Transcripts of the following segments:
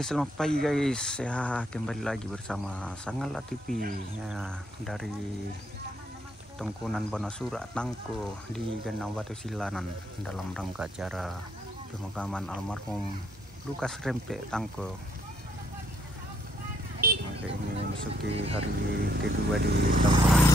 Oke, selamat pagi guys. Ya, kembali lagi bersama Sangala TV ya, dari Tongkonan Bonasura Tangko di Gendang Batu Silanan dalam rangka acara pemakaman almarhum Lukas Rempe Tangko. Oke, ini memasuki hari kedua di Tongkonan.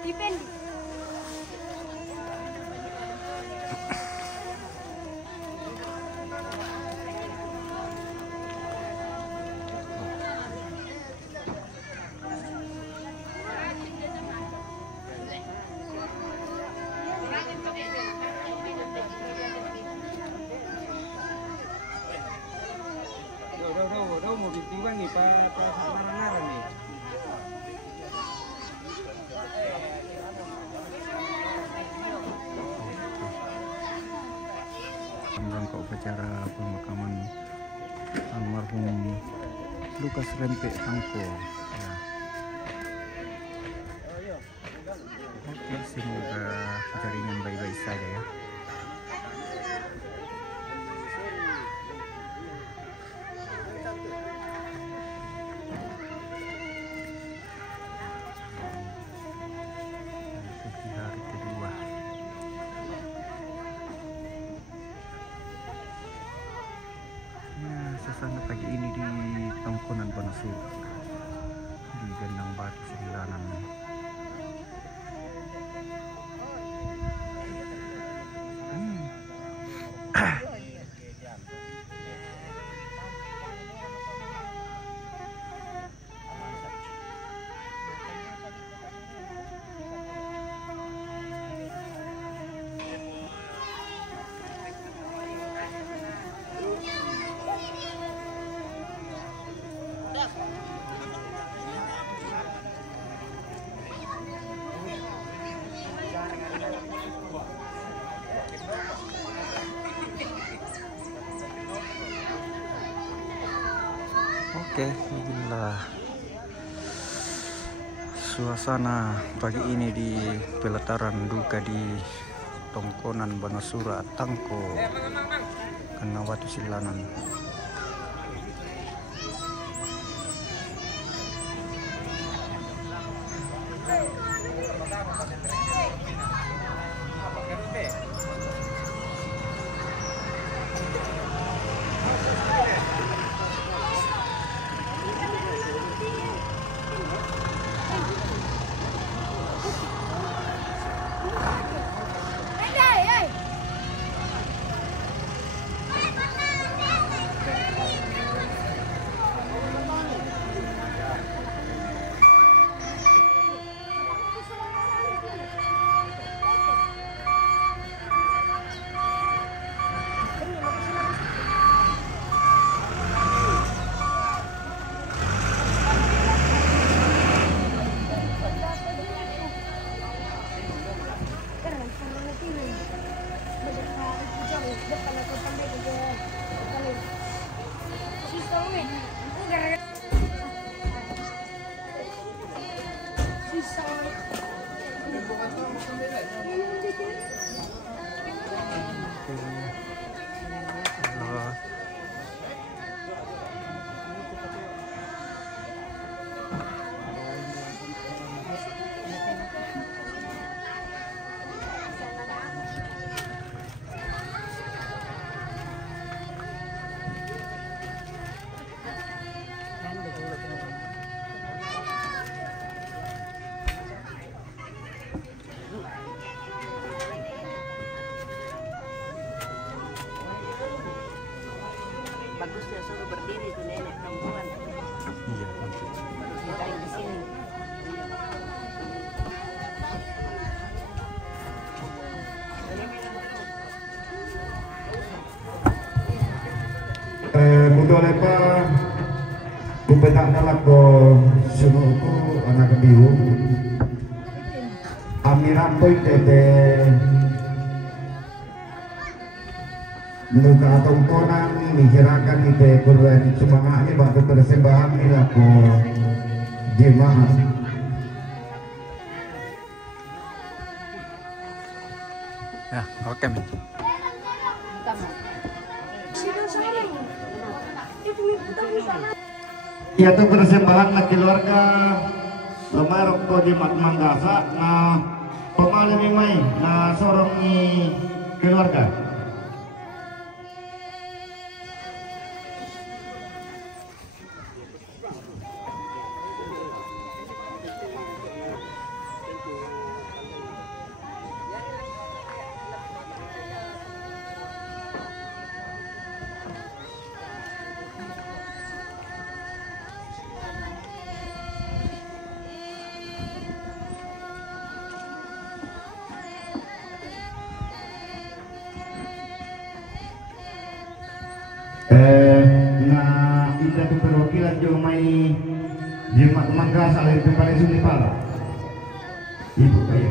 Depende. Đâu một vị trí quan nghỉ pa nara nih. Rangka upacara pemakaman almarhum Lukas Rempe Tangko ya. Oke, semoga jaringan baik-baik saja ya. Hari kedua. Ya, suasana pagi ini di Tongkonan Bonasura di Gendang Batu Silanan. Oke, inilah suasana pagi ini di peletaran duka di Tongkonan Bonasura Tangko, Gendang Batu Silanan. kitole pa kupetak nalak ko sunuku anak biu amirapoy tete nuka atong tonang dihirakan ite kurwan sumanga ni batu persembahan nila ko jemaah. Ya, oke Mi. Yaitu persembahan na keluarga lumarok ko di Manggasa na pemalimimay na sorong ni keluarga. Na kita tu perwakilan jo mai Jemaat Manggasa dari Pepale Sunipala. Ibu kaya.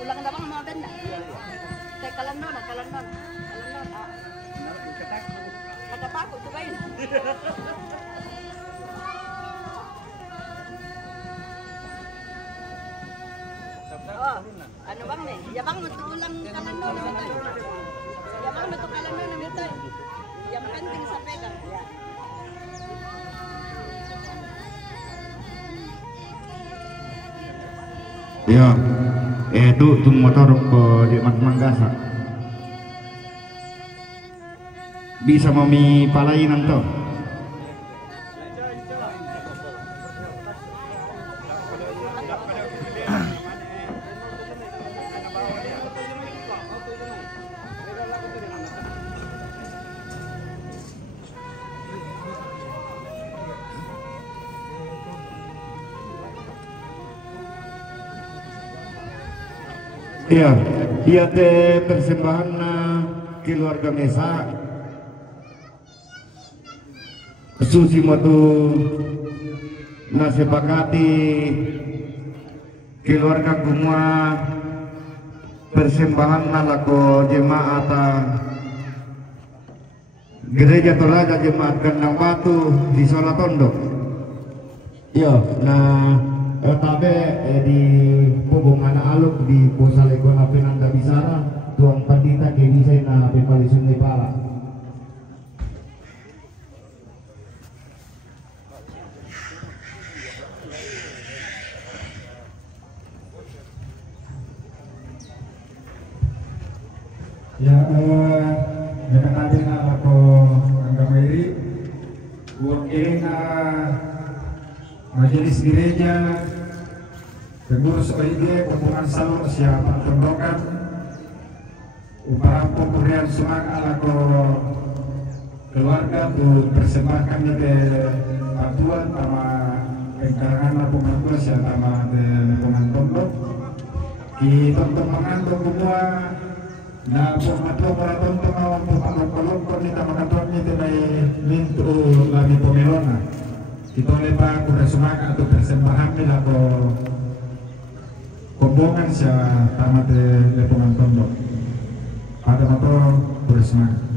Ulang dabang mga benda. Teka kalan nun. Magkapako ito kayo. Oh, ano bang nih? Yabang ulang kalan nun. Yabang kalan nun ng ito. Yang penting sa pega. Ya, itu motor ke Jemaat Manggasa. Bisa mami palainan to. Iya, iya teh persembahan keluarga Mesa susi matu nasepakati keluarga kumua persembahan nalako jemaat gereja Toraja Jemaat Kandang Batu di Solatondo. Iya, nah tabe di hubungan aluk di Posalego na Pinanda Bisara tuang pandita kinisay na Pepale Sunipala. Ya, dengan adanya ako agama ini, buat na majelis gereja, pengurus OIG, kumpulan salur siapa tendokan, upaya pemberian semangat alako keluarga untuk persembahkan ke bantuan sama pengkarangan pengantua siapa sama lingkungan tondok, kita mengantuk semua. Na pumato para tonto awang pumalong ko nita makatuan nito na minto labi pomelona. Ito lepa kung sumaga atau persembahan nila ko kumbongan siya tamat lepungan tondok. Pada mato kurisma.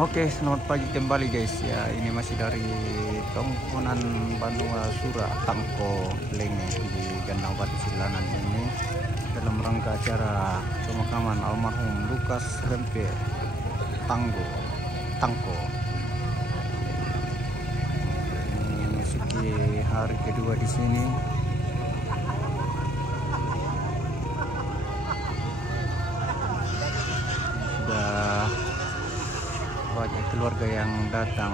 Oke, selamat pagi kembali guys ya. Ini masih dari Tongkonan Banua Sura Tangko Lenge di Gandang Batu Silanan ini dalam rangka acara pemakaman almarhum Lukas Rempe Tangko. Ini memasuki hari kedua di sini. Sudah banyak keluarga yang datang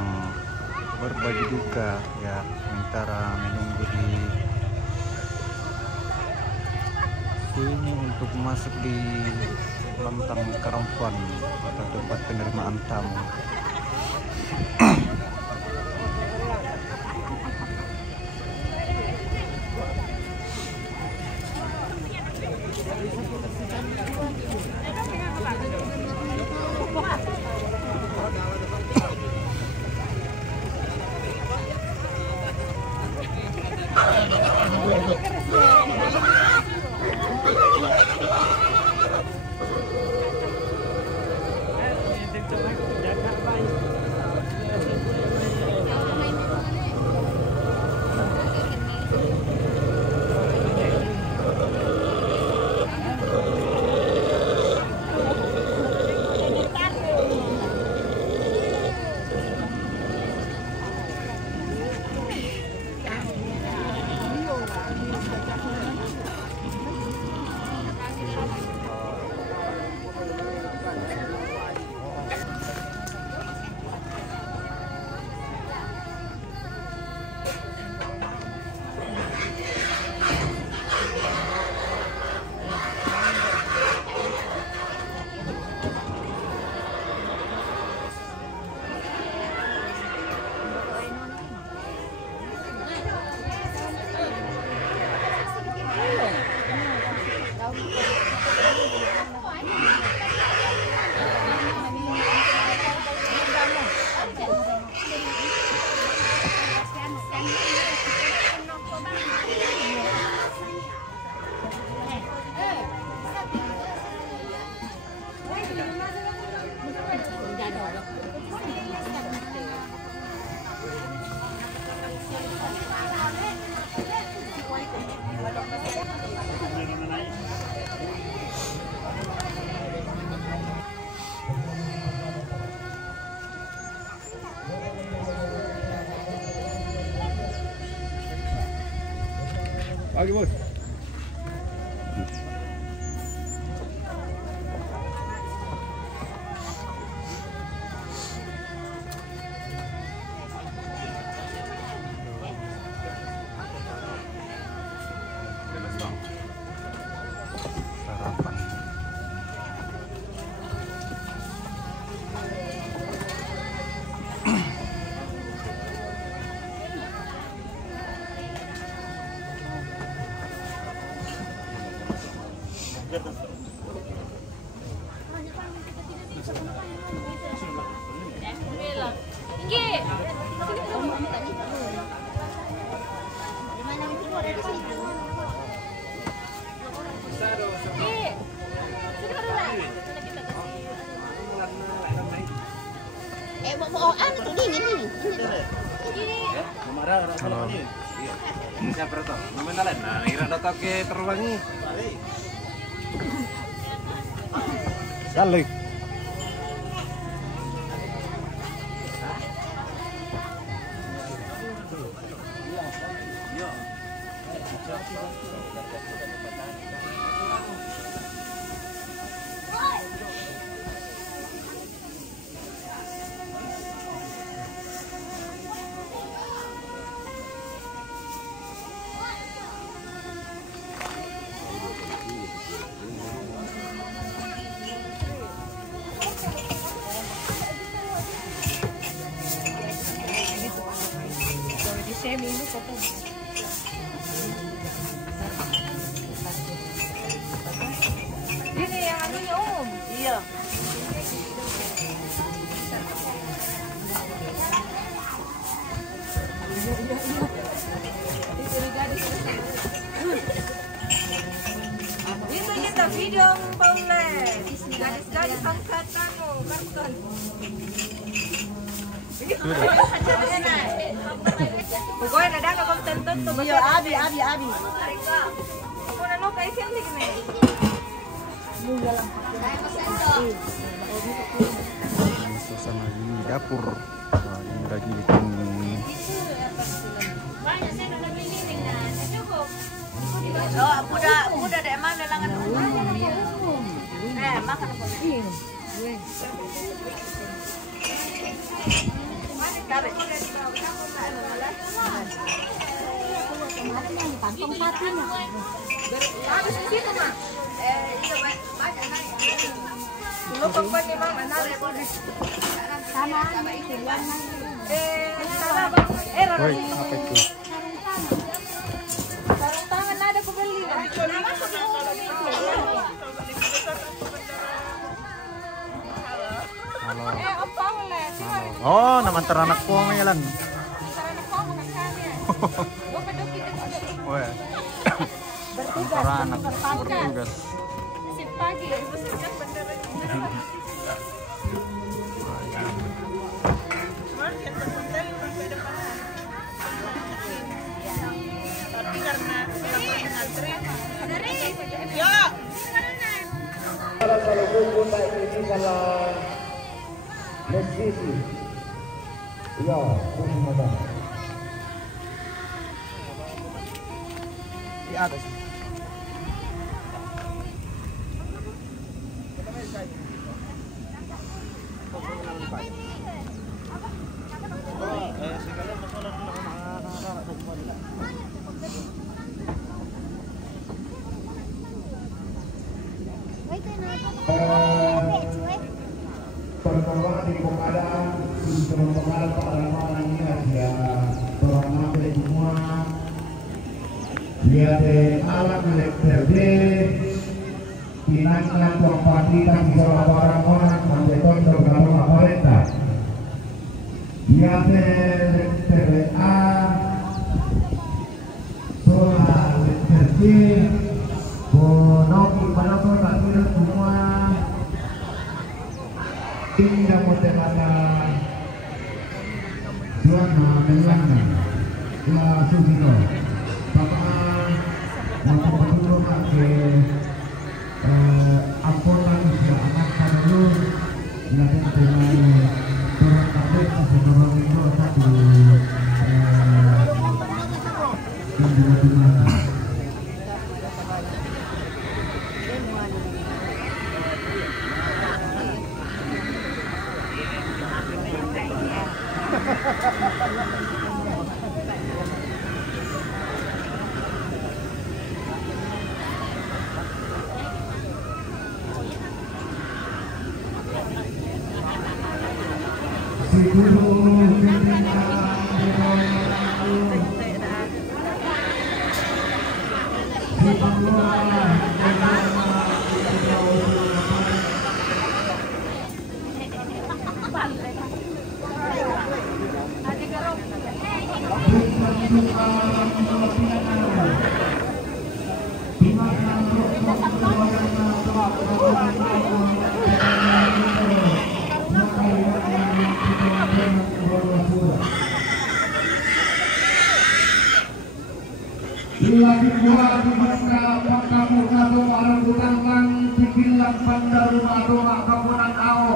berbagi duka ya, sementara menunggu di sini untuk masuk di lantang Karampan atau tempat penerimaan tamu. Pagi bos. Sarapan. Halo. Siapa itu? Namanya lain. Nah, kira datang ke terwangi. Salih. Ini yang anunya Om. Iya. Itu kita video Paulus. Gadis-gadis Pokoknya ada kalau tentu tuh. Iya, abi. Aku nano kayak sini nih. Suasana di dapur. Nah, ini lagi bikin Oh, udah deh emang dalangan makan kantong patinya. Habis di situ mah. Dulu pokoknya nih mama nari Sama itu warna. salah bang. woi, apa itu? Sarung tangan ada aku beli. Halo. Apa oleh? Oh, nama teranak po ngayon. Woi. Teranak bertugas. Sip pagi. Kalau buku tak ini salah mesisi. Ya, buku mana? Di atas. Perkembangan di keadaan perkembangan pengalaman ini dia orang dari semua dia de alam elektrik pinangkan properti dan segala barang-barang sampai kontrol kalau pemerintah dia de TLA soal elektrik bonoki panasnya tak kira semua tidak motivasi Juana Melana La Susino Bapak Bapak ke amponan ya anak kamu dilakukan dengan orang kabel atau orang itu satu lagi buat di masa kamu kado orang bukankan dibilang bandar rumah doa kamunan ao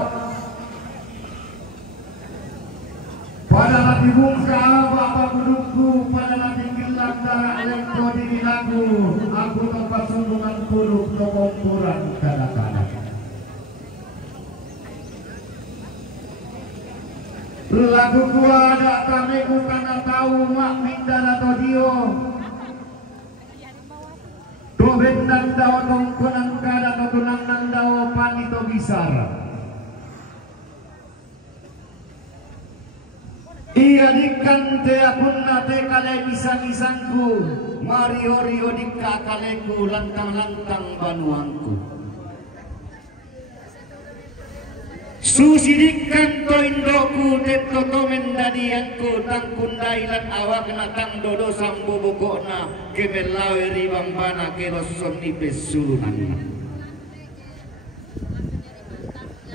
pada lati bungsa bapak pendukku pada lati bilang darah lengko di lagu aku tempat sunggungan puluh nokompuran kadang-kadang lagu gua ada kami bukan tahu mak mindan atau dio Bendang daw tong kunang kada atau tunang nang daw panito bisara. Iya dikante akun nate kale bisang-bisangku, mario-rio dikakaleku lantang-lantang banuangku. Susidikan to indoku teto tomen dadianku tang kundai lan awak na tang dodo sambo bogona kebelawe ribang bana kerosom ni pesulunan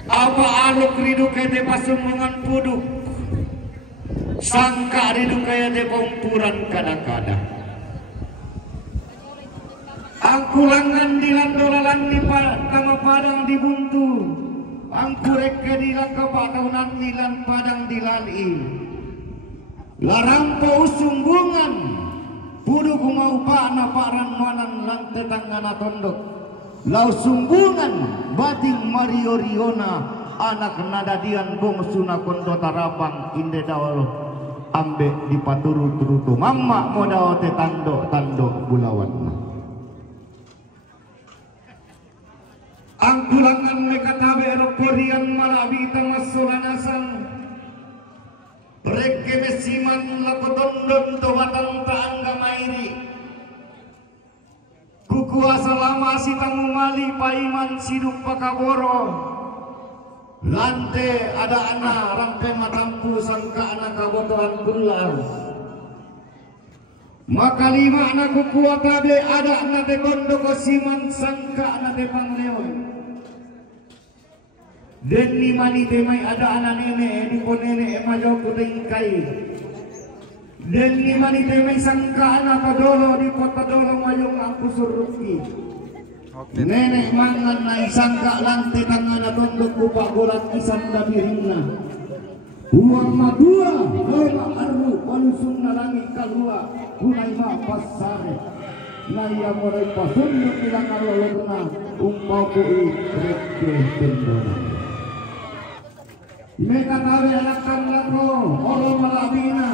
apa aluk ridu kete pasumungan puduk sangka ridu kaya de pempuran kadang-kadang angkulangan dilandolalan di tama padang dibuntu angkurek ke dilan kepataunan dilan padang dilali larang po usumbungan puduk mau pana paran manan lang tetanggana tondok lau sumbungan bating Mario Riona anak nadadian bongsuna kondo tarapang inde dawal ambek di paturu turutu mama modal te tando bulawan angkulangan mekatabe eroporian malabi tamasolanasan reke mesiman lakotondon tobatang taangga mairi kukuasa lama si tangumali paiman siduk pakaboro lante ada anak rampe matampu sangka anak kabotohan kular maka lima anak kukuatabe ada anak tekondo kosiman sangka anak tepangleon dan lima ni temai ada anak nenek di nenek majau kutingkai dan lima ni temai sangka anak padolo di kota dolo mayung aku suruki nenek mangan naik sangka lantai tangan tondok kupak bolat isan dabirina uang madua bola arru walusung nalangi kalua kunai ma pasare naya morai pasunduk ilang alologna umpau kui reke tendona mereka tawe anak lako olo malabina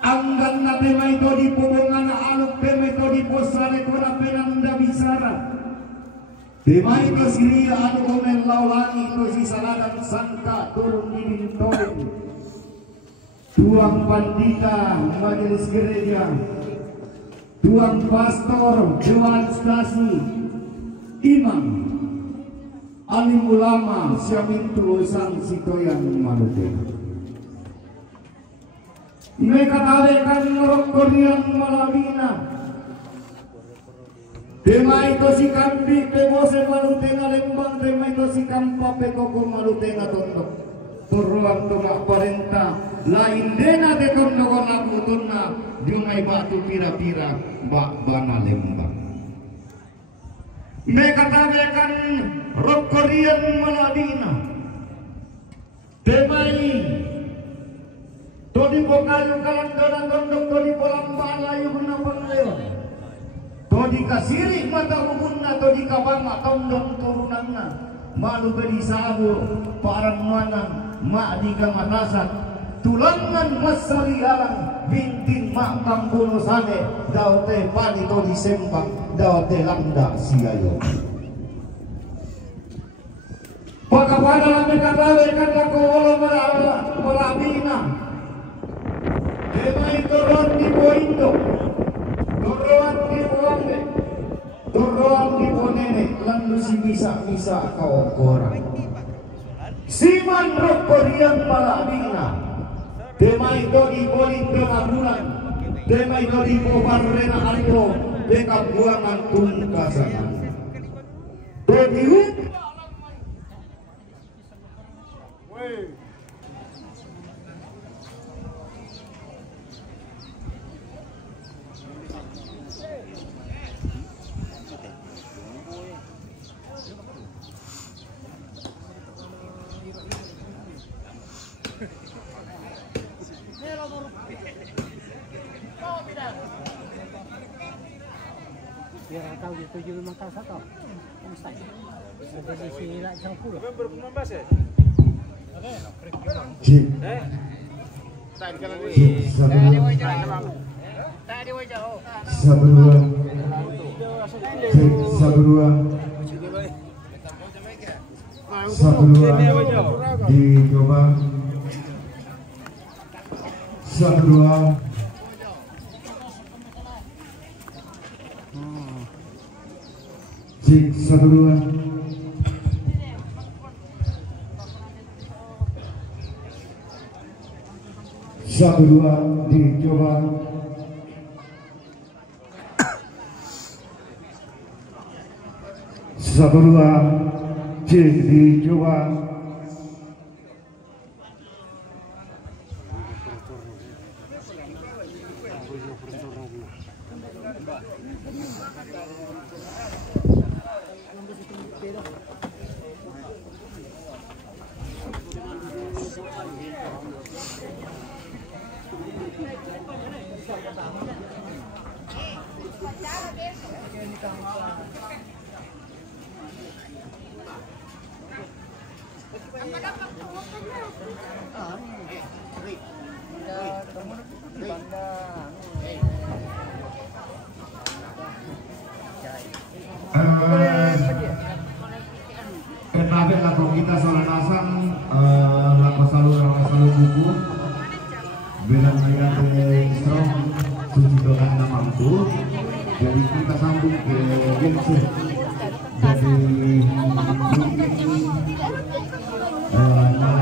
anggan na temay to di pubungan na alok temay to di posare ko na penanda bisara temay to siriya ano komen laulangi to si saladan sangka turun di bintoin tuang pandita majelis gereja tuang pastor dewan stasi imam alim ulama siamin tulisan sitoyan malute mereka tawekan norok Korean malabina tema itu si kambi pebose malutenga lembang tema itu si kampa pekoko malutenga tondok turuan tungak parenta lain dena de tondok nakutuna jumai batu pira-pira bak bana lembang mereka tawekan rok Korean malabina tema ini todi pokayu kalan donan tondok todi polambaan layu menapang leon todi kasiri mata hukunna todi kabama tondok turunanna malu beli sabu paran manang mak diga matasan tulangan masari alang bintin mak kambuno sane daute pani todi sembang daute lambda siayo pakapada lami katawe kata ko wala malabina temai toron di Boindo, toroan di Buambe, toroan di Bonene, lalu si misa kau korang. Siman rok Korean malabina, temai to di Boindo ngabulan, temai to di Bobarrena alto, dekap buangan tungkasan. Todiut. Biar tahu gitu 75 tahun satu. Selesai. Ada di sini lah jam 10. November 19 ya? Ada. Dicoba Sabdua Cik Sabdua Sabdua dicoba Sabdua dicoba. Kenapa lagu kita soal nasang lagu selalu buku bilang ayat strong suci doang mampu. Jadi kita sambung ke Gense dari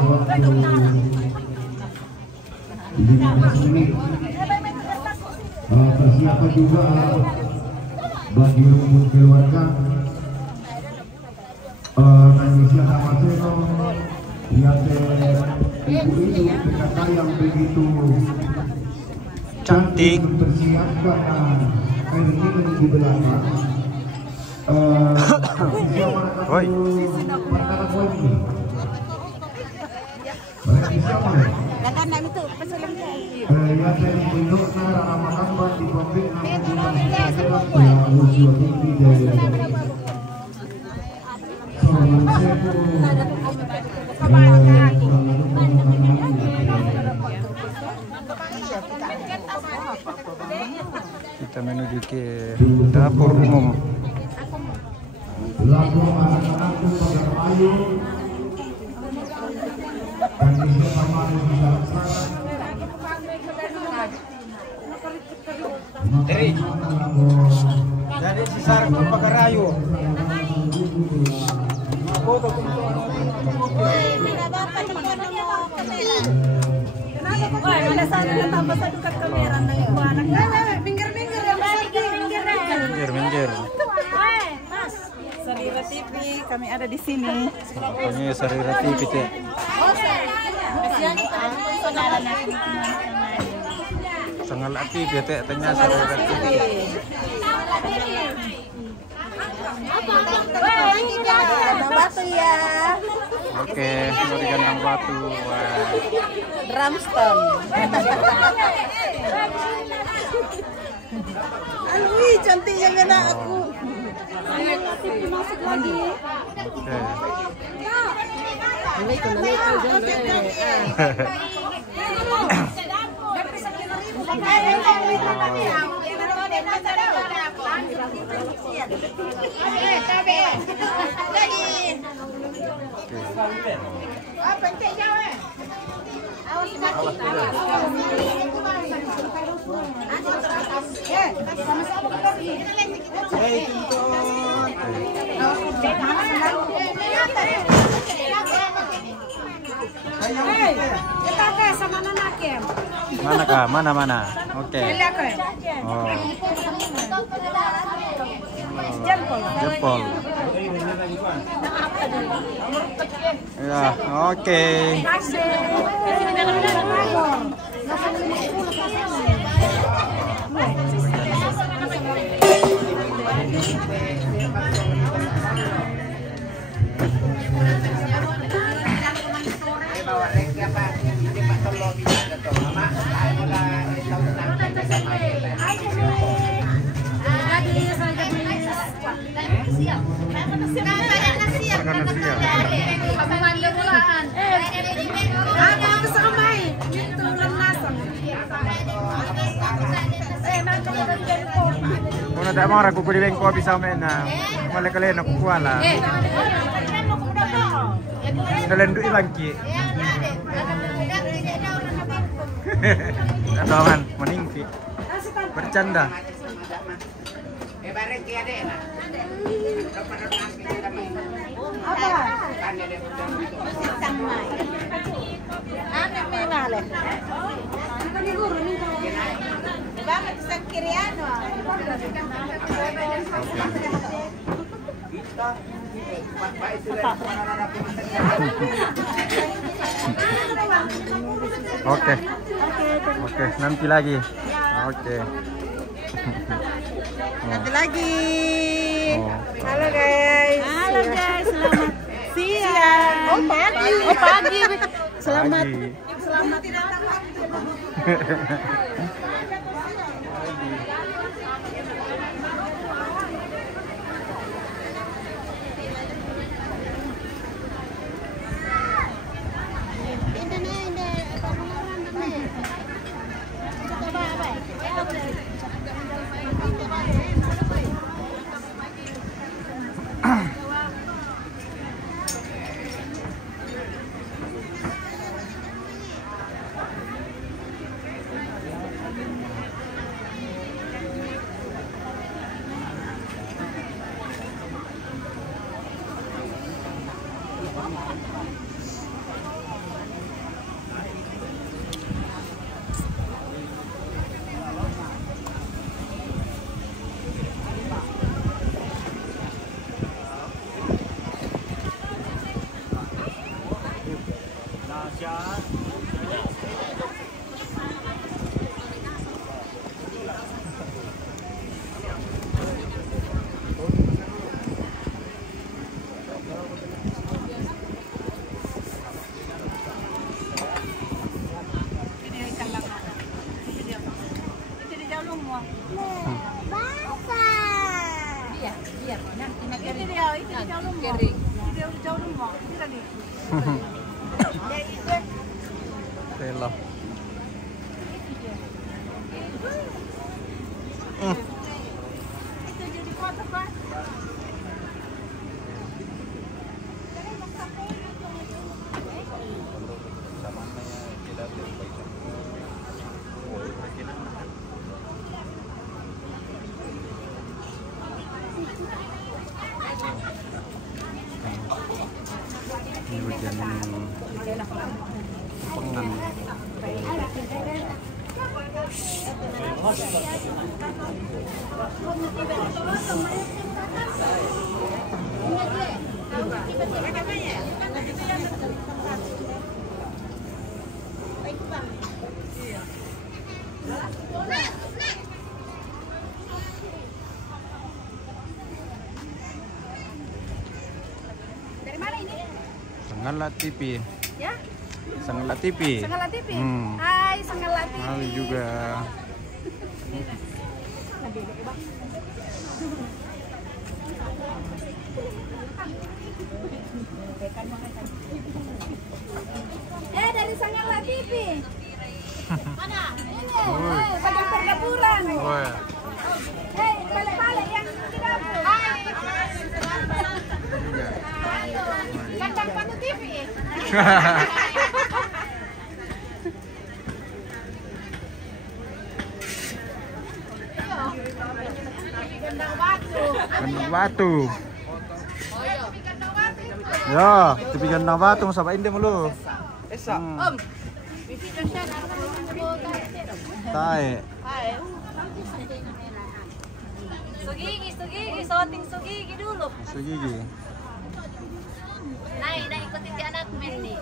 waktu 15 menit. Persiapan juga bagi rumput keluarga Indonesia Tamaseno lihat ibu-ibu PKK yang begitu cantik mempersiapkan ini di belakang Woi. Kita menuju ke dapur umum. Lagu anak-anakku pada ayu dan bisa kemarin bisa Jadi sisar pun pakai rayu. Ada sana tambah satu kat kamera nang ibu anak. Minggir-minggir ya, Minggir. Mas. Sarira TV, kami ada di sini. Ini Sarira TV teh. Sangat aktif ya teh, tanya Sarira TV. Batu ya. Oke, mau digandang batu. Wah. Drumstone. Alwi, cantiknya ngena aku. Masuk lagi. Oke. Mana kah? Mana? Oke. Oh. Jempol. Ya, oke. Kung nada mo ra kukuliling ko bisa men na malakalen ako kuala. Dalan du ilang ki. Ataman meningki. Bercanda. Oke. Oke, nanti lagi. Oke. Nanti lagi. Oh. Halo guys. Halo guys, selamat siang. Oh pagi. Oh pagi. Selamat. Pagi. Selamat. Telo. Ini hujan pengan. Dari mana ini? Sangatlah TV. Ya? Sangatlah TV. Sengala TV. Hmm. Hai, Sengala TV. Halo juga. Dari Sengala TV. Mana? Ini. Oi. Bagian perdapuran. Wah. Hei, balik-balik yang di dapur. Hai. Kandang Panu TV. Kandang batu. Kandang batu. Ya, TV kandang batu sama inde mulu. Esa. Tae. Sugigi, shooting sugigi dulu. Segigi. Nah, ikutin di anak men nih.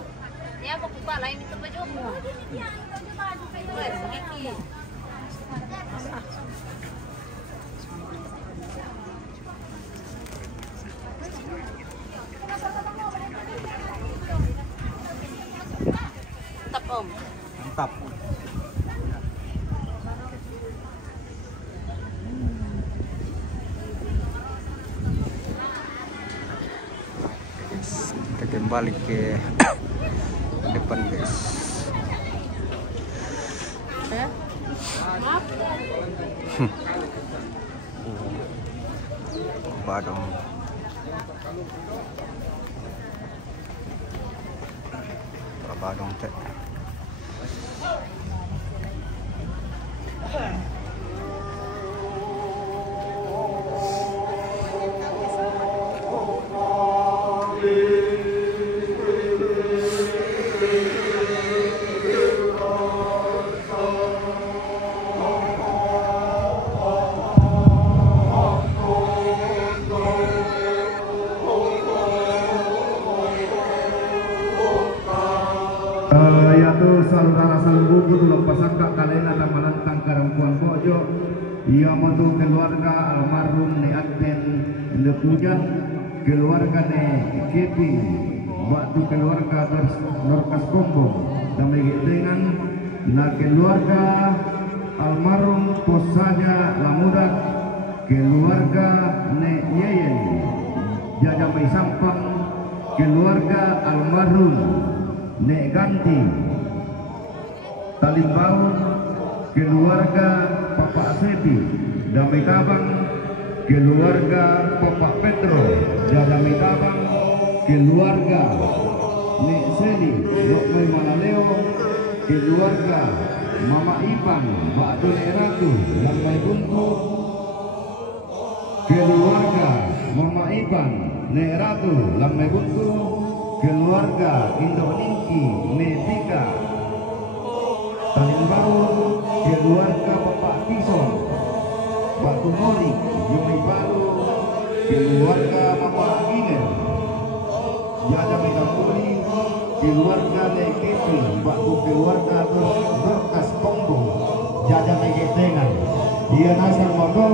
Dia mau buka lain itu bajumu. Sugigi. Mantap om. Mantap. Kita kembali ke depan guys. Badung. Badung teh. tu saudara salunggu tu lepas akak kalena tamalantang karampuan pojok. Ia matu keluarga almarhum ne Adven Lepujang, keluarga ne Kepi, waktu keluarga Norkas Kombong, sampai dengan na keluarga almarhum Posaja Lamudak, keluarga ne Yeyen Jajamai Sampang, keluarga almarhum Nek Ganti Talimbau, keluarga Bapak Sepi Damai Tabang, keluarga Bapak Petro Damai Tabang, keluarga Nek Seli Lokmai Malaleo, keluarga Mama Ipan Mbak Dole Ratu Lambai Bungku, keluarga Mama Ipan Nek Ratu Lambai Bungku, keluarga Indoningki Nepika Talimbau, keluarga Bapak Tison Batu Mori Yumi Baru, keluarga Bapak Iner Jada Megapuri, keluarga Nekepi Batu, keluarga Berkas Kombo Jada Megetengan dia nasar modal,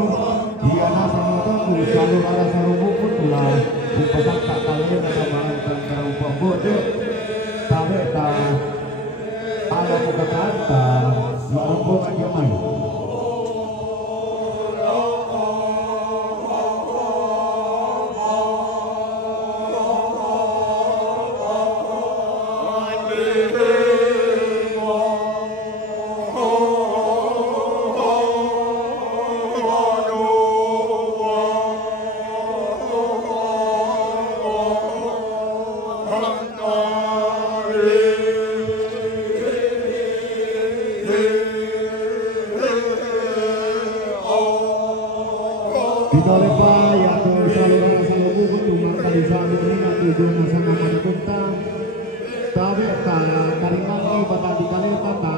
dia nasar modal selalu ada sarubuku tulah upasak tak kalian ada marantan karupang bodoh tabe ta ala buka kata marumbungan jamai. Kita lepa ya tu saluran saluku tu tadi salu ni aku jono sama mantunta tabe ta karingangi bata dikale tata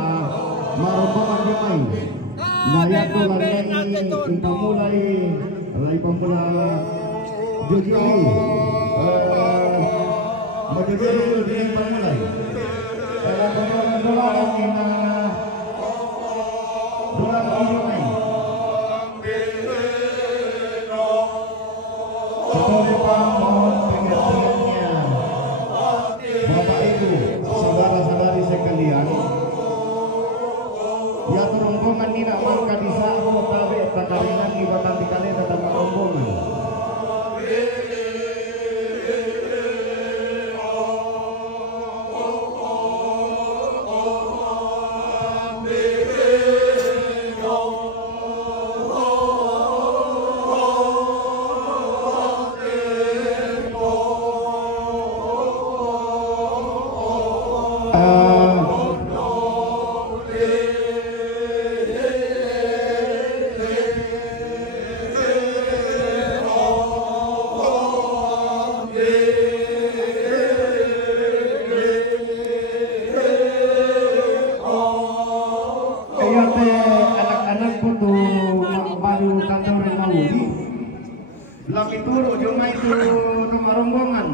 marombongan jamai naya tu lagi pamulai lai pamula jogi majuri di pamulai dolar ina dolar jamai mohon pengertiannya Bapak Ibu, saudara-saudari sekalian, ya rombongan ini nak mangka di saho tabe takarinan di batang dikale datang rombongan. Lagi turu cuma itu nomor rombongan.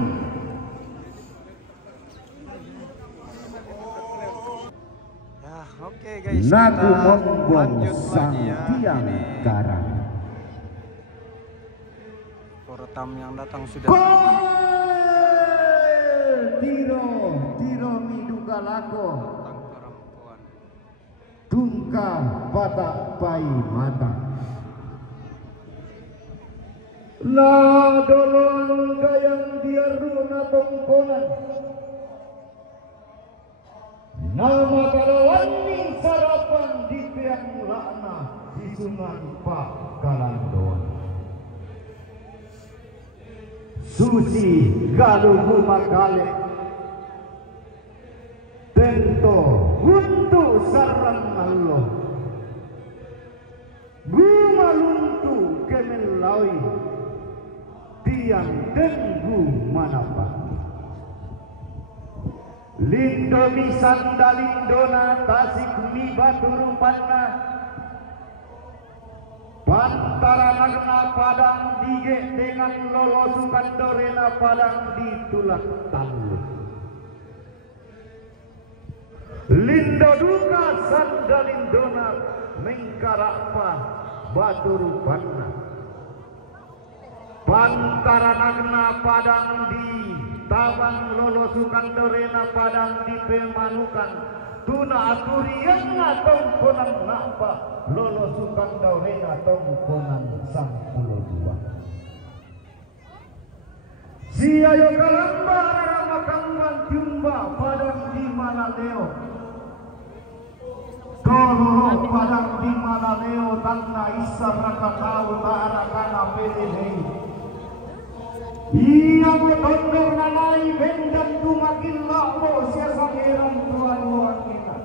Ya, oke guys. Naku Kita Mongbong lanjut sang lagi ya. tiang Ini karang. Korotam yang datang sudah. Tiro miduga lako. Datang perempuan. Tungka batak pai mata. La dolon gayang diaruna tongkonan. Nama kalawani sarapan di tiang lakna di sungai Pak Kalandoan. Susi galuh makale. Tento untuk sarang Allah. Gumaluntu kemelawi. Tiang tenggu manapa lindo misanda lindona tasik mi batu rumpana pantara magna padang dige dengan lolosukan dorena padang ditulak talu sandalindona mengkarapa batur panna pantaranagna padang di tabang lolosukan dorena padang di pemanukan tuna aturianna tongkonan napa lolosukan dorena tongkonan 12 siayo kalamba arama kamban jumba padang di mana leo Toro padang di mana leo tanna isa raka tau ta'ara kana pelehe iya mo tondor nanai bendam tumakin lako siya sangeran tuan luar kita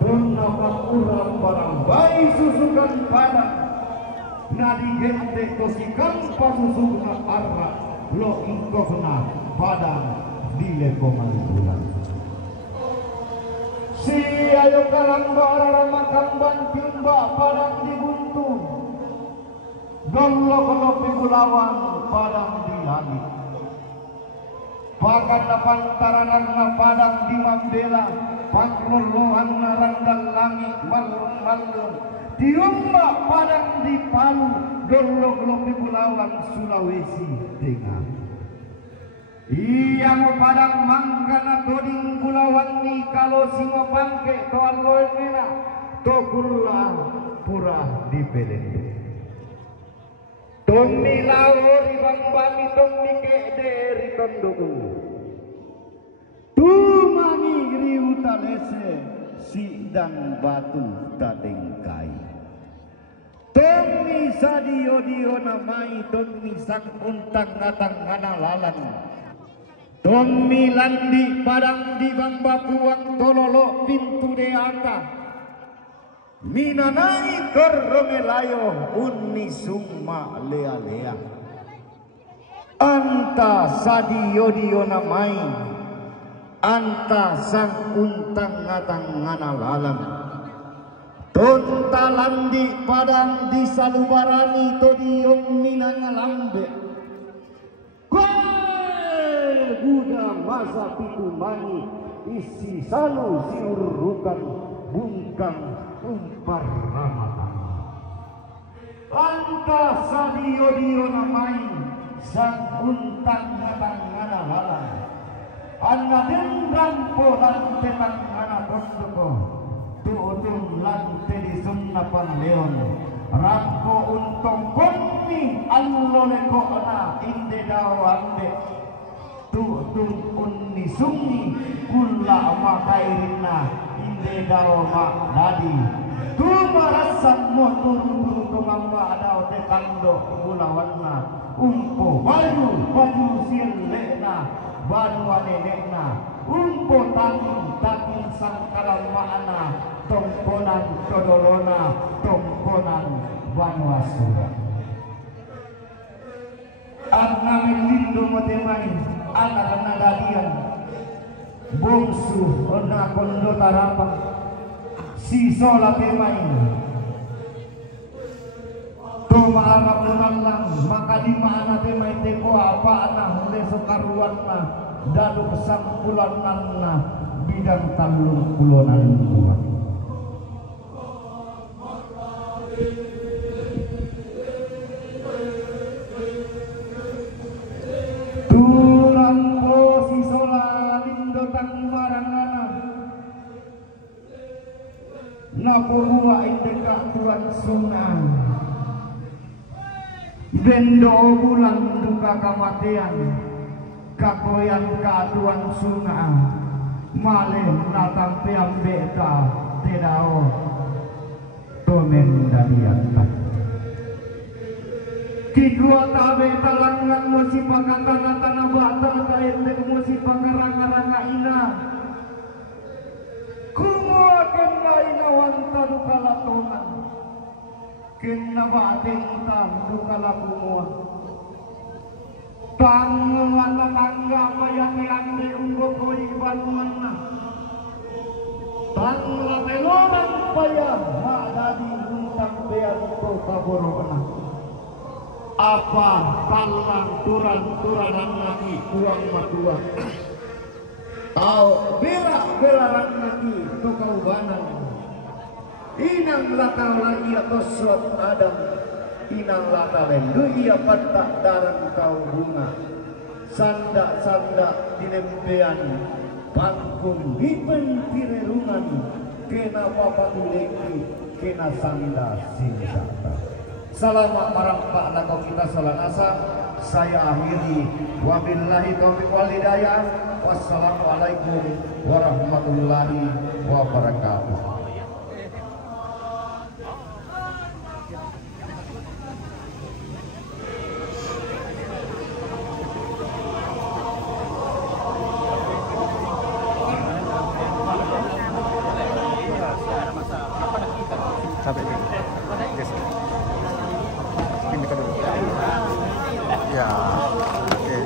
donna pakurang barang bayi susukan padang nadi gente kosikan pasusukna arra lo ingkokna padang di lekongan bulan si ayo kalamba arama kamban timba padang di buntu golok-golok pigulawan padang di langit pakan pantaran padang di mambela pangrolohan randang langit malun-malun diumba padang di Palu golok-golok pigulawan Sulawesi Tengah iya mo padang manggana toding pulauan ni kalau singo pangke toan loe mena tokulla pura di pelendo tonni laori bambani tonni kede ritondoku tumani riutalese si dan batu tatengkai tonni sadio namai tonni sang untang natang ngana Tommi landi padang di bamba puang tololo pintu de ata minanai korromelayo unni summa lea lea anta sadio namai anta sang untang ngatang ngana lalam tonta landi padang di salubarani todiong minangalambe Buddha masa pitu mani isi salu siurukan bungkang umpar ramadhan anta sadio namai sang untang ngatang ngana lalang anna dendam polan tetang ngana pondoko tuutung lante di sunnapan leon rakko untong konni allo leko na inde dao ande tu'tung unni sungi kulla makairina inde dao mak dadi tumarasan motur tumamba adao tekando bulawanna umpo baju silena baju anenekna umpo tangin sangkalan maana tongkonan todolona tongkonan banwasura Arna melindo motemai anak dadian bungsu ona kondo tarapa si sola temai toma arab nalang maka di mana temai teko apa anak leso karuanna dalu sampulannanna bidang talung pulonan buat Napurua indeka tuan sunah bendo bulan duka kematian kakoyan katuan sunah malih natang piambeka tedao tomen dadiata kidua tabe talangan musibah tanah batal kaente musibah karanga ina kumua kena inawan tadu kalatonan kena batin tadu kalakumua tangan tangga payah yang diunggo koi balunganna tangan teloran payah mak dadi untang bean to kaborona apa talang turan lagi uang matua tahu bela lagi to kau inang lata lagi tosot Adam, inang lata lenduia patak daran kau bunga, sanda-sanda dinempean, pangkung hipen tirerungan, kena papa uleki, kena sanda sinsata. Selamat marang nakau kita salanasa. Saya akhiri, wabillahi taufiq wal hidayah. Wassalamualaikum warahmatullahi wabarakatuh. Sampai dulu. Yes. Ini kita dulu. Ya, oke.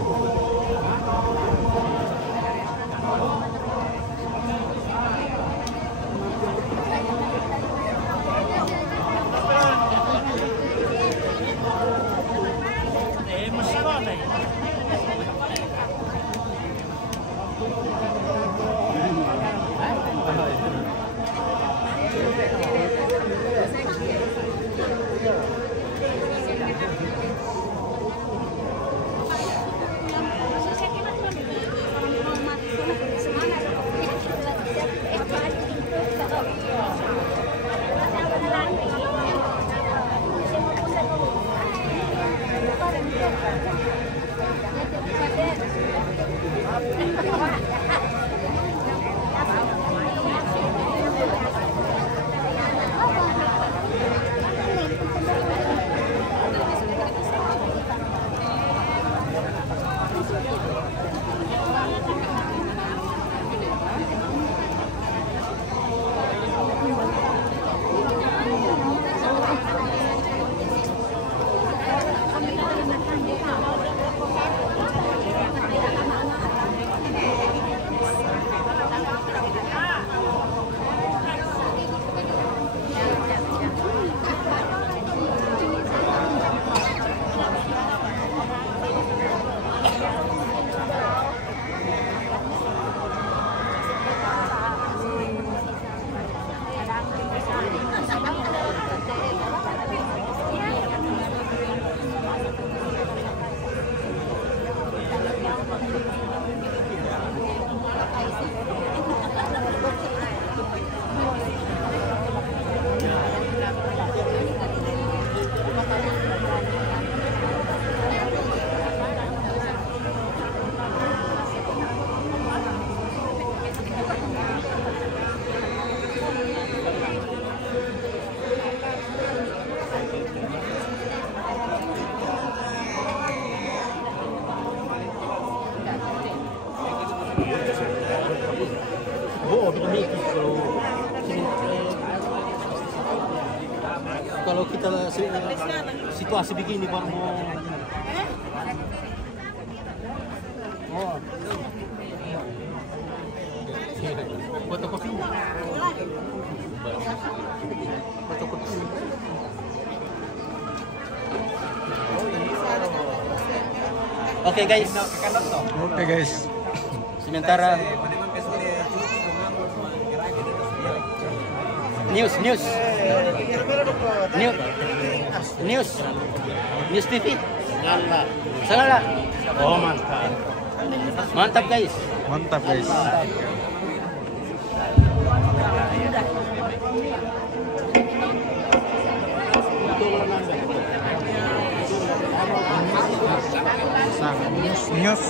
Kalau kita situasi begini baru mau fotokopi. Oke guys. Oke guys. Sementara news TV. Salah. Oh mantap guys. Mantap guys. News.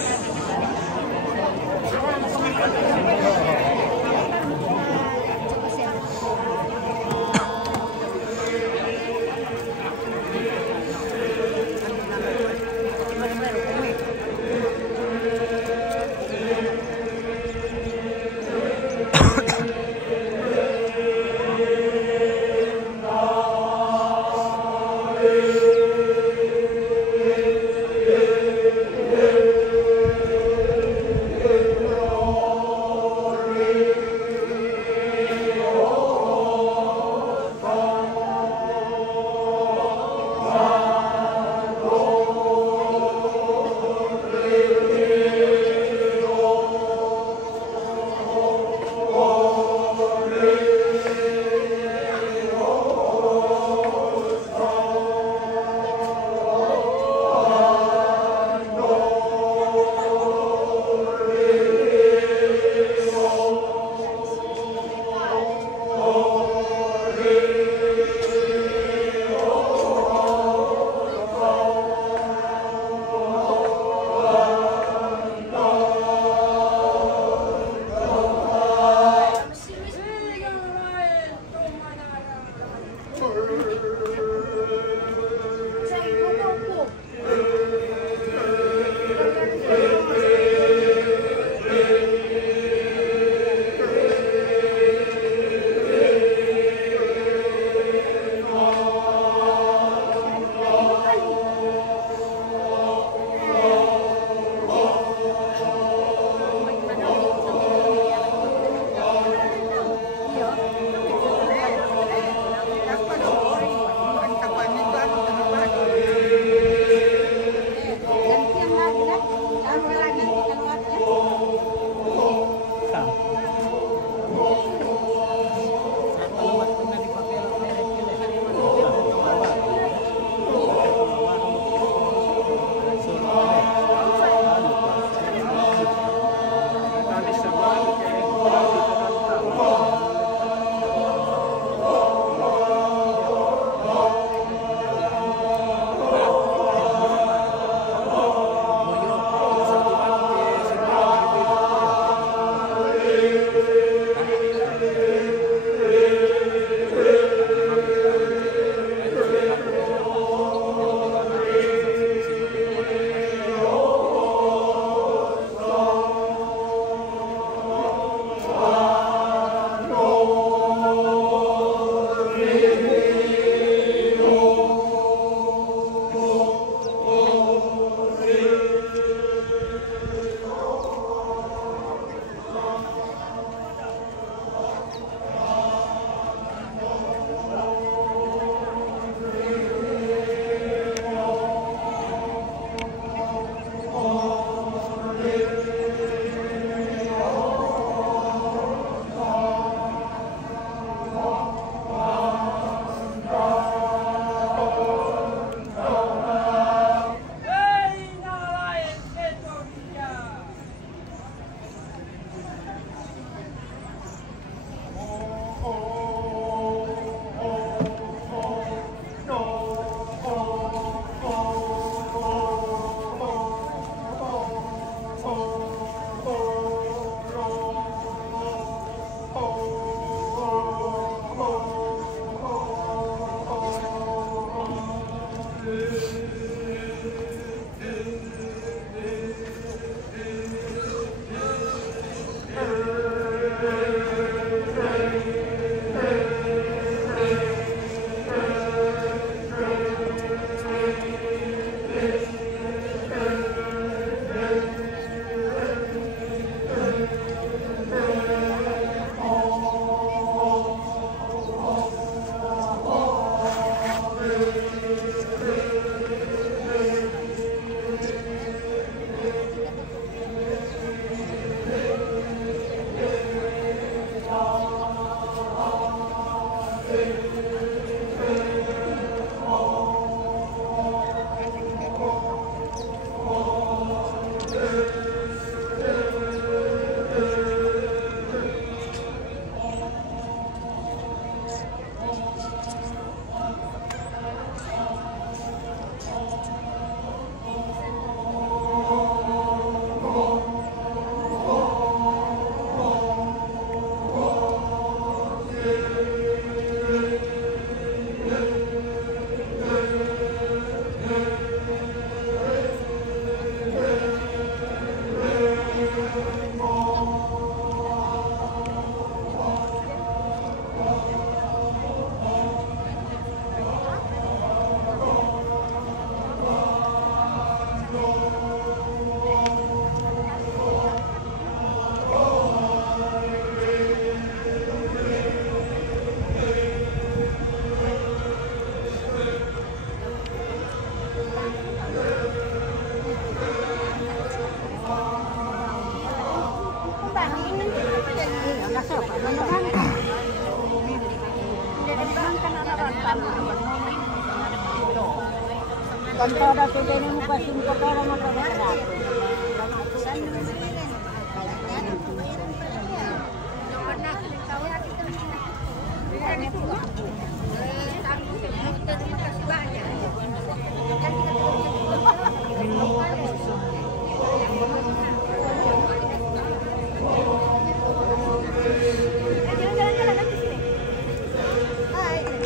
Kantora kita ini muka simpel orang apa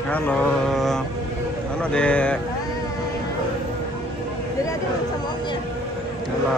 Halo, halo Dek. Halo.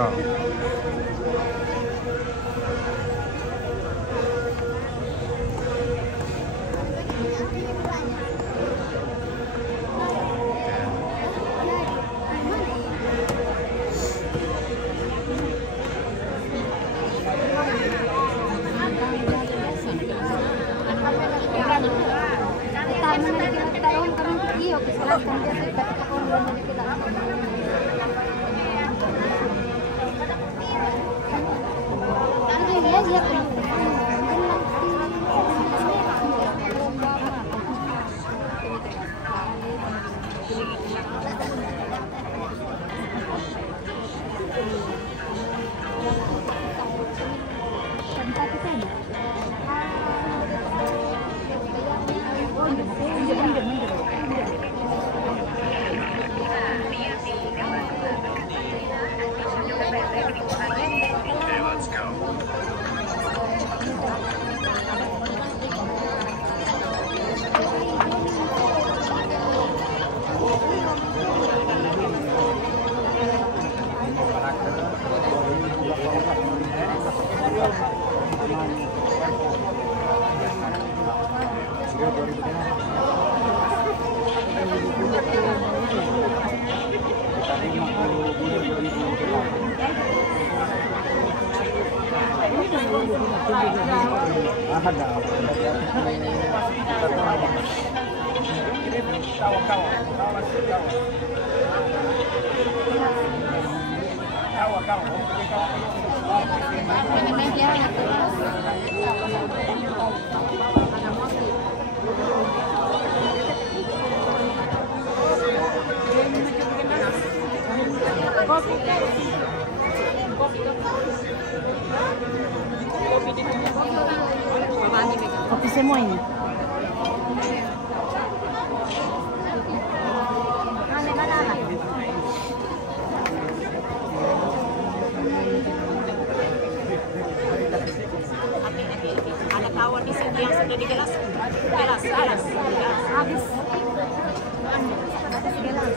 Kopi semua ini. Ada tawar di sini yang sudah digelas. Gelas. Habis. Gelas.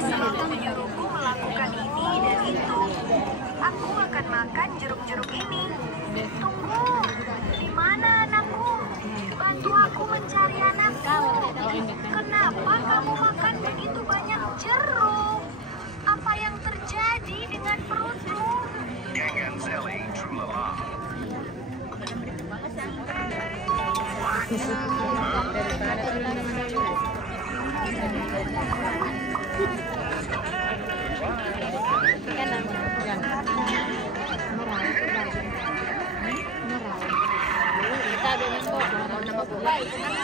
Selalu menyuruhku melakukan ini dan itu. Aku akan makan jeruk-jeruk ini. Tunggu, di mana anakku? Bantu aku mencari anakku. Kenapa kamu makan begitu banyak jeruk? Apa yang terjadi dengan perutmu? Merah. Terima kasih.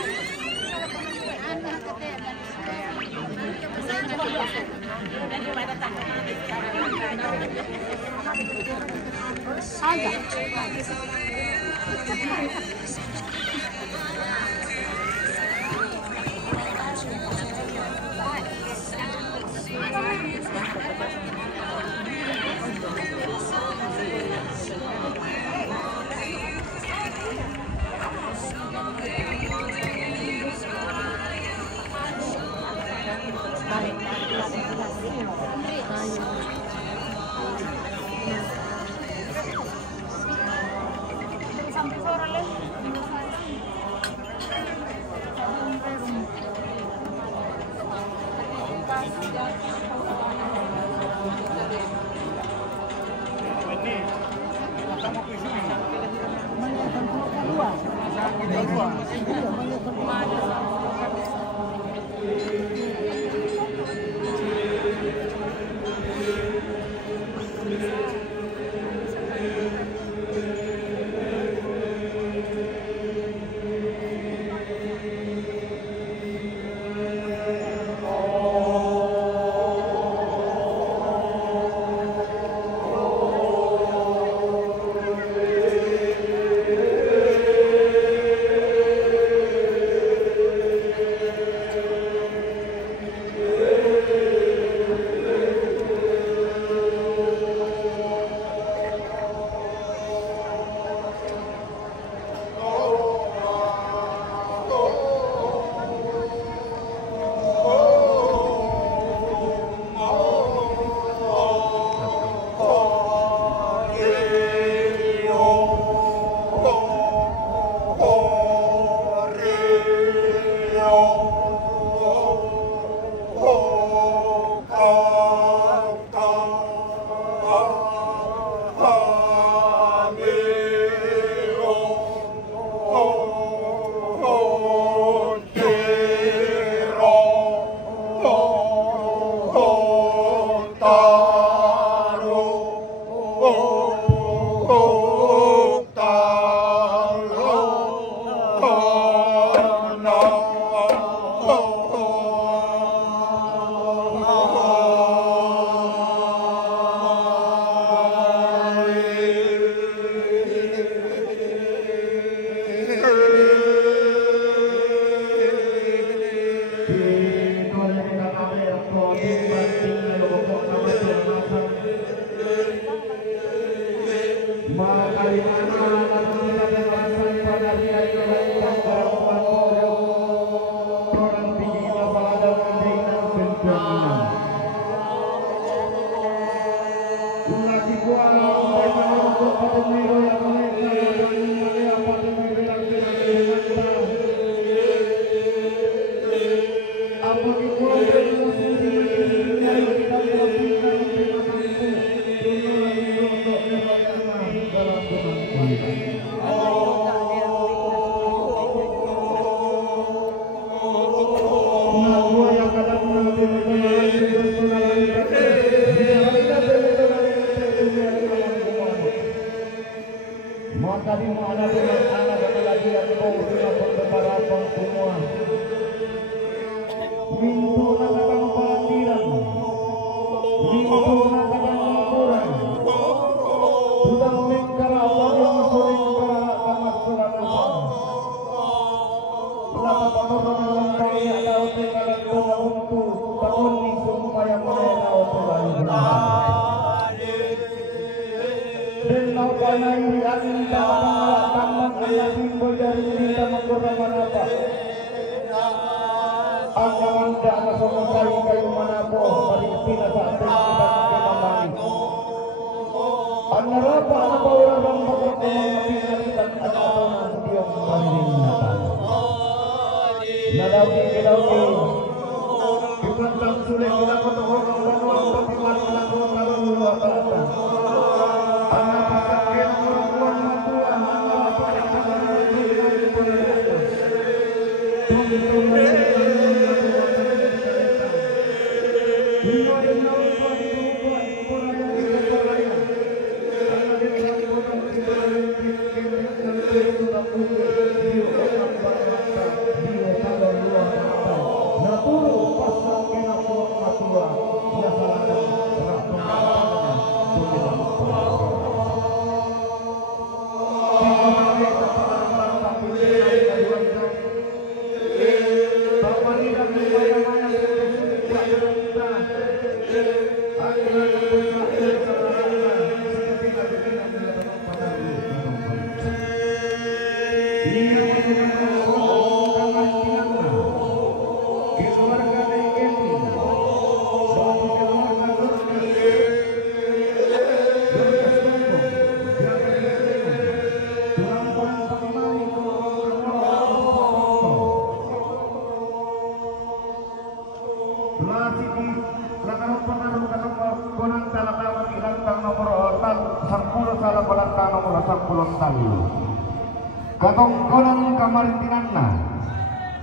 katongkonan kamarintinanna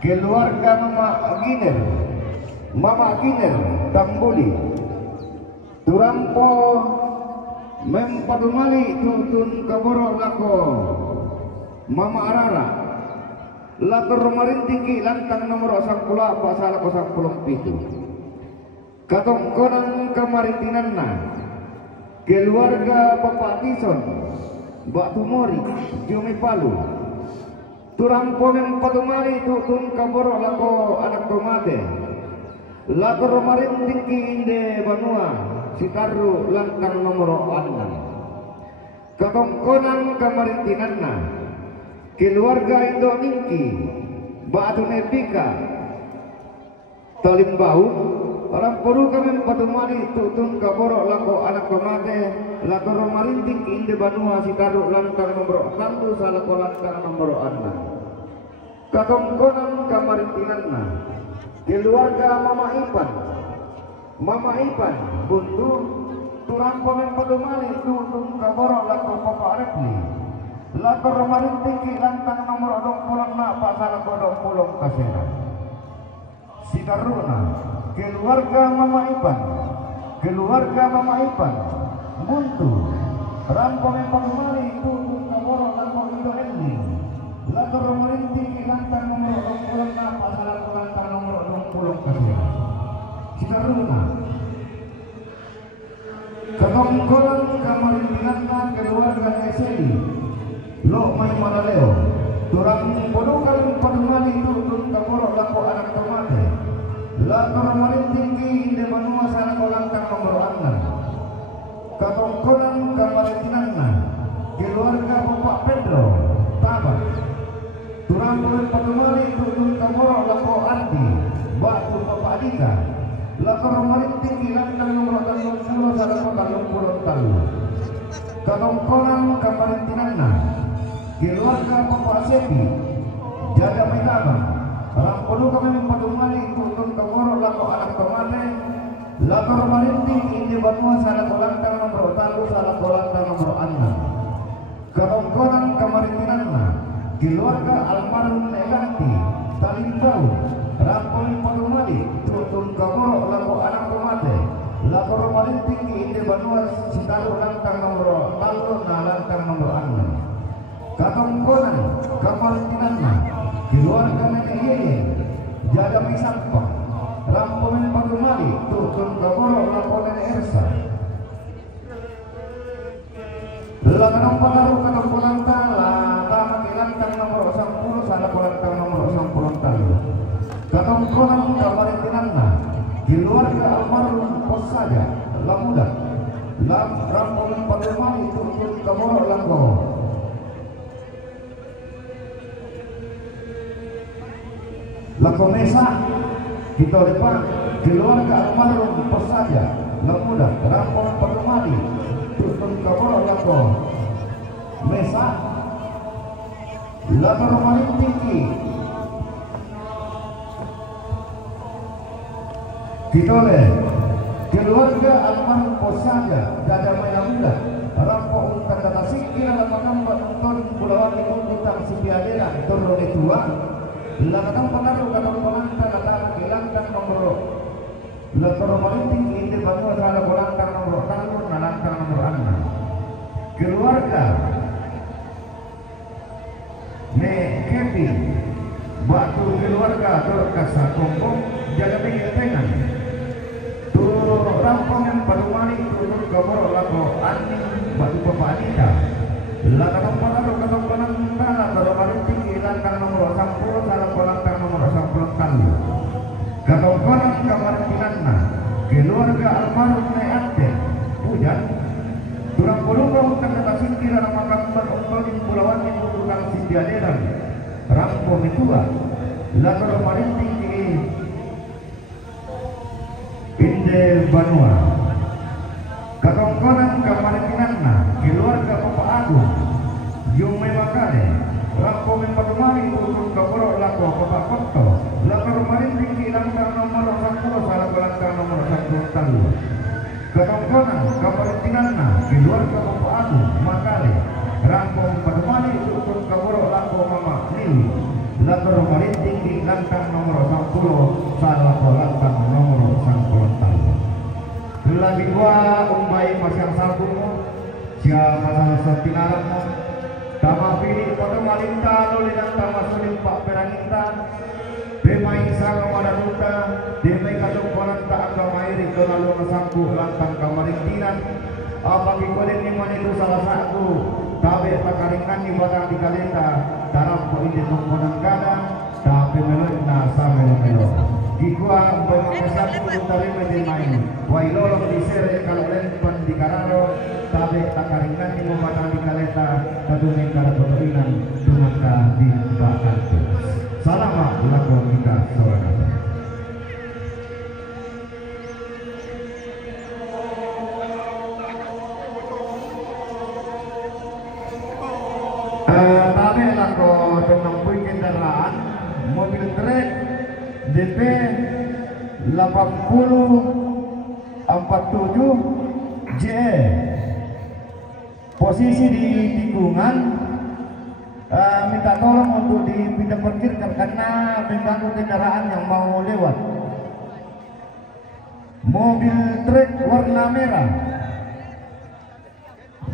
keluarga Mama Giner Tambuli turampo mempadumali tutun kaboro lako Mama Arara latur marintiki lantang nomor 10 pasal 07 katongkonan kamarintinanna keluarga Bapak Tison Mbak Tumori Jumi Palu turampo mempadumali tutun kaboro lako anak tomate latur marintiki inde Banua Sitaru lantang nomor 6 katongkonan kamarintinanna keluarga Indoningki Batu Nepika Talimbau orang poru kami patumali tutun kaboro lako anak tomate latur marintik inde Banua Sitaru lantang nomor 1 salako lantang nomor 6 katongkonan kamarintinanna keluarga Mama Ipan buntu turampo mempadumali tutun kaboro lako Papa Repli latur marintiki lantang nomor 26 pasal 20 kasera Sitaruna keluarga Mama Ipan buntu rampo mempadumali tutun kaboro lako Indo Endi latur marintiki lantang nomor 26 pasal lantang nomor 20 kasera Sitaruna katongkolan kamarintinanna keluarga Neseli Lo Mai Manaleo turang bodokan padumali tutun kaboro lako anak tomate latur marintiki inde Banua salako lantang nomor 6 katongkolan kamarintinanna keluarga Bapak Pedro Tabat turang padumali tutun kaboro lako Ardi Batu Bapak Adika latur marintiki lantang nomor 30 salako 30 talu katongkolan kamarintinanna keluarga Bapak Sepi Jada Metaba rampodu kami mempadumali tutun kaboro lako anak tomate latur marintik inde Banua salako lantang nomor 1 salako lantang nomor 6 katongkonan kamarintinanna keluarga almarhum Neganti Talimbau rampodu mempadumali tutun kaboro lako anak tomate latur marintik inde Banua Sitaru lantang nomor 3 lantang nomor 6 katongkonan kamarintinanna keluarga Nenek Yeye Jada Misapa rampo mempadumali tutun kaboro lako Nenek Ersa langanong palaru katongkonan tala tama lantang nomor 10 salako lantang nomor 10 talu katongkonan kamarintinanna keluarga almarhum Posaja Lamuda rampo mempadumali tutun kaboro lako Lako Mesa kita depan keluarga almarhum Posaja Lamuda rampo mempadumali tutun kaboro lako Mesa latur marintiki Kitole keluarga almarhum Posaja Dada Mayamuda rampo ungkar data sikil lamanamba nonton Pulawati Kuntang Sibiadera Toro Tua lakatang panaru katang pananta katang kilangkang nomor latur marintik inde Banua salako lantang nomor 3 lantang nomor 6 keluarga Ne Kevin Batu keluarga Dorkasa Kompong Jaga Tengan Turu rampong yang padumali turun kaboro lako Ani Batu Bapak Anita lakatang panaru katang pananta latur marintik lantang nomor 10 salako lantang nomor 10 talu katongkonan kamarintinanna keluarga almarhum Neante Pujan turang puluh untuk kata singkir nama kambar ongkolin Pulawati Kuntang Sibiaderan rampo mitua latur marintiki inde Banua katongkonan kamarintinanna keluarga Bapak Agung Yume Makale rampo mempadumali turun kaboro lako Bapak Koto latur marintiki lantang nomor 10 salako lantang nomor 10 talu katongkonan kamarintinanna keluarga Bapak Agung Makale rampo mempadumali turun kaboro lako salah kolatan nomor sang kolatan. Lagi gua umbai masyarakat sarbumu, siapa salah sepinaramu, tama pilih pada malinta loli dan tama sulim pak peranginta, demai sang wadanuta, demai kadung koran tak agama iri kelalu nasangku lantang kamarintinan, apagi kolen ni manitu salah satu, tabe pakaringan ni batang di kalenda, dalam ko indi tungkonan kadang, tapi melod na sa melo-melo. Gigua bermasyarakat utari menjadi wailolong di sere kalau lempan di kararo tabe takaringan di membatang di kaleta kadunin karatotorinan tunangka di bakan salama lakon kita saudara. Tabe lakon tunangpui kendaraan mobil trek DP 8047 JE posisi di tikungan, minta tolong untuk dipindah parkirkan karena mengganggu kendaraan yang mau lewat. Mobil trek warna merah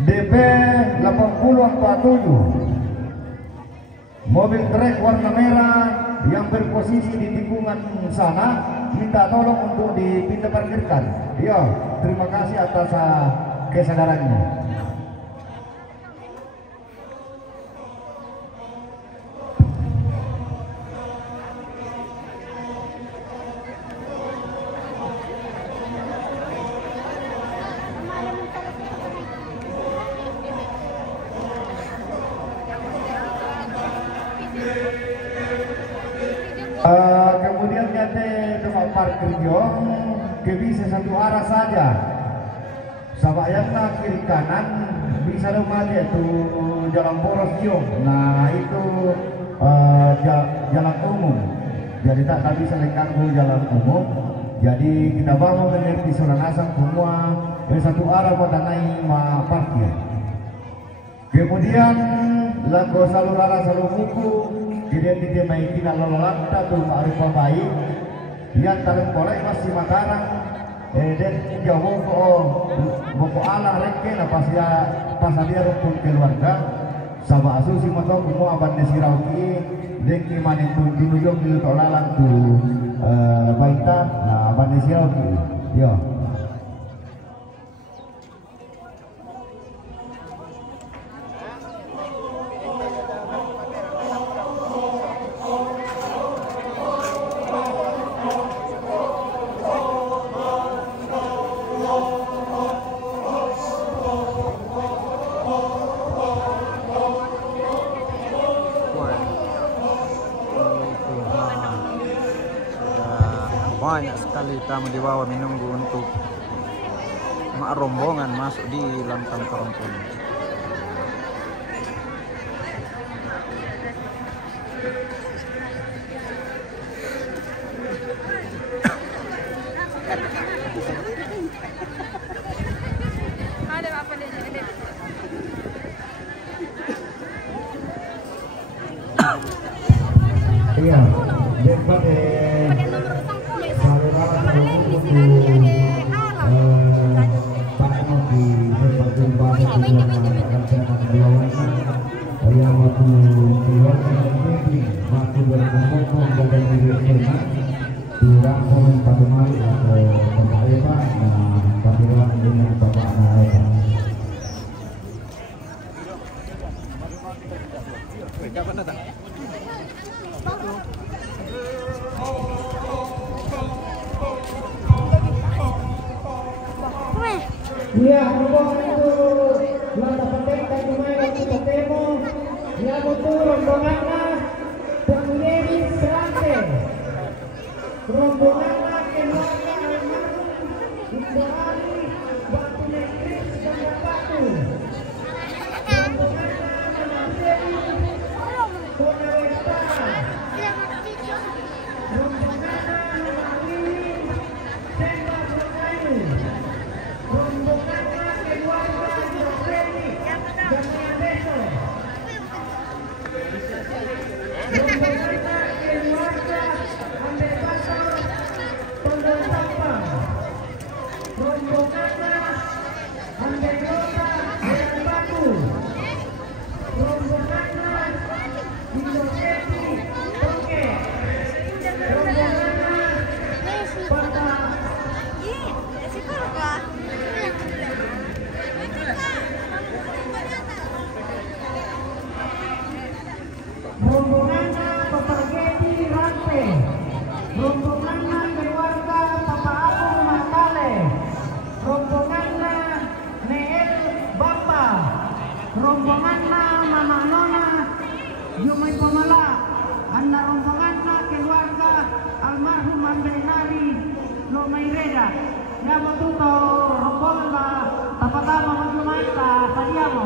DP 8047 mobil trek warna merah yang berposisi di tikungan sana minta tolong untuk dipindah parkirkan. Ya, terima kasih atas kesadarannya. Kemudian nyate tempat parkir jong ke bisa satu arah saja. Sabayangna kiri kanan bisa remaja itu jalan poros jong. Nah itu jalan umum. Jadi tak bisa mengganggu jalan umum. Jadi kita bawa mengerti Soranasang semua satu arah pada naik parkir. Kemudian lagu salur arah salur buku. Kemudian dia main kita lola tuh ma'rifah baik yang tarik boleh masih Mataram dan jauh boko ala reke lah pas dia rukun keluarga sama asusi motor semua abad nesirauki dan kiman itu dinujung di tolalang tuh baita nah abad nesirauki yo. Banyak sekali tamu di bawah menunggu untuk rombongan masuk di lantang Karangpun. Iya, Iya, rombongan itu lada penting dan kumai waktu ketemu. Ya betul rombongannya pengirim serante. Rombongannya keluarga almarhum Ibu Ali Batu Negeri dan Batu. Rombongannya menasihati Konawesta. Rombongannya mengaliri Tembak Berkayu. Rombongannya keluarga Jofreni dan Beso. Rombongannya keluarga Ambedbator rombonganna pepergedi Rante, rombonganna keluarga Papa Agung Makale, rombonganna Neel Bapa, rombonganna Mama Nona Jumai Pamala, anda rombonganna keluarga almarhum Ambenari Lomaireda. Ya matuto rombongan ba tapatama maglumaita padiamo.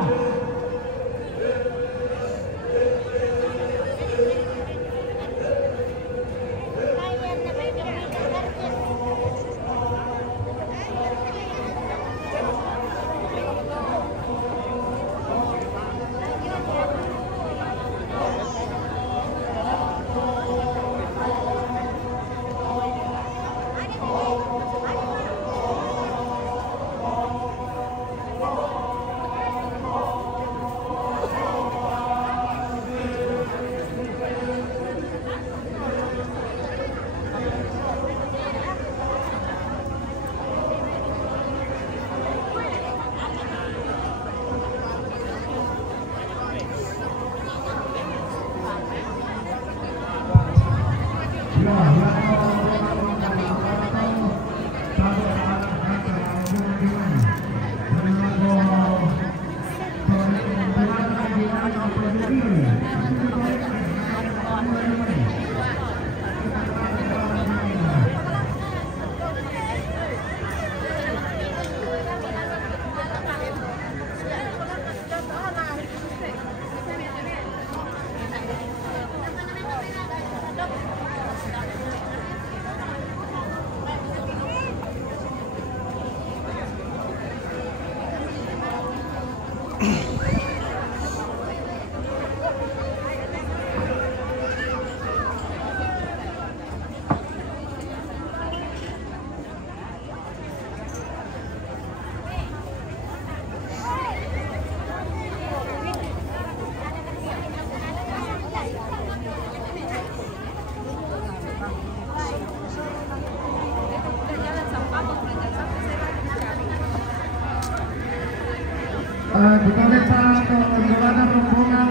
Kita lihat perjalanan rombongan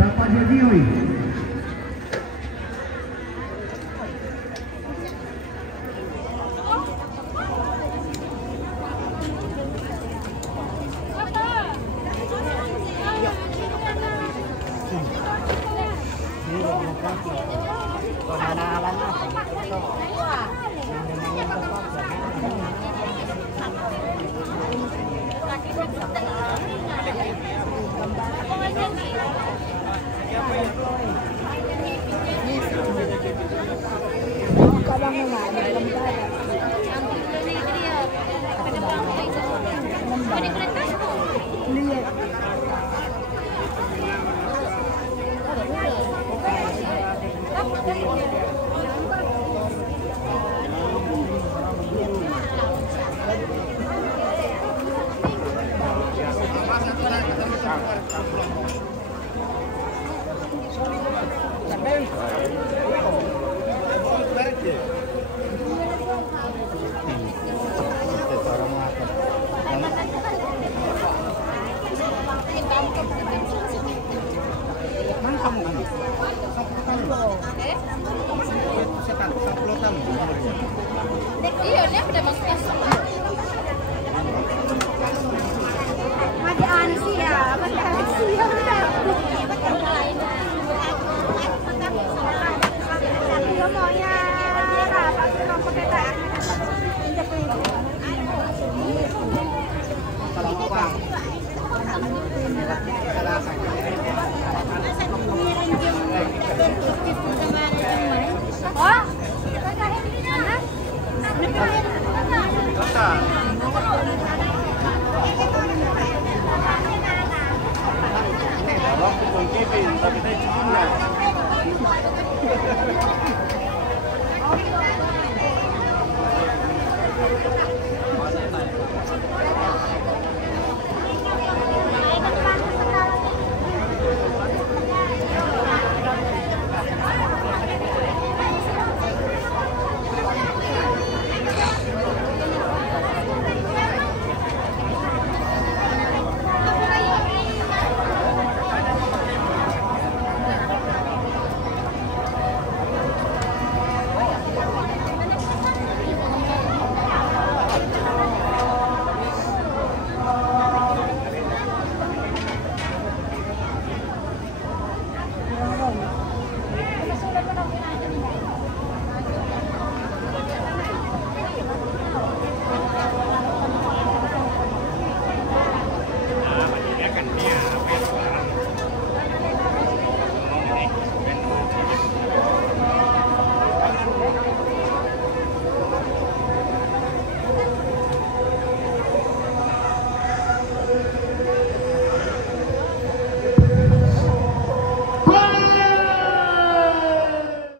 Bapak Jodiwi. Iya, dia udah masuk.